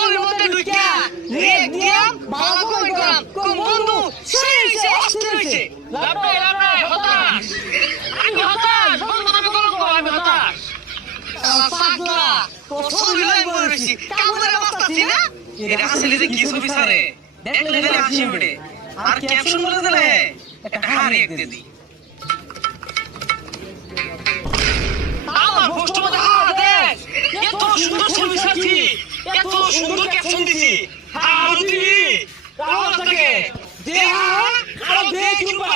ছবির মধ্যে ঢুকিয়া রেক দিয়াম ভালো কমেন্ট করাম কোন বন্ধু সেই অস্থির হইছে লাভ নাই হতাশ আমি হতাশ বন্ধু আমি করব আমি হতাশ পাগলা তোর ছবি লাই বলেছি কামড়ে বাস্তাছি না এটা আসলে যে কি ছবি সারে দেখলে দেখলে হাসি উঠে আর ক্যাপশন বলে দিলে একটা হার এক দে দি আমার পোস্ট মধ্যে হার দেখ এত সুন্দর ছবি সারছি এত সুন্দর ক্যাপশন দিছি হার দিবি তাহলে থাকে দেহা আর দেখ কিংবা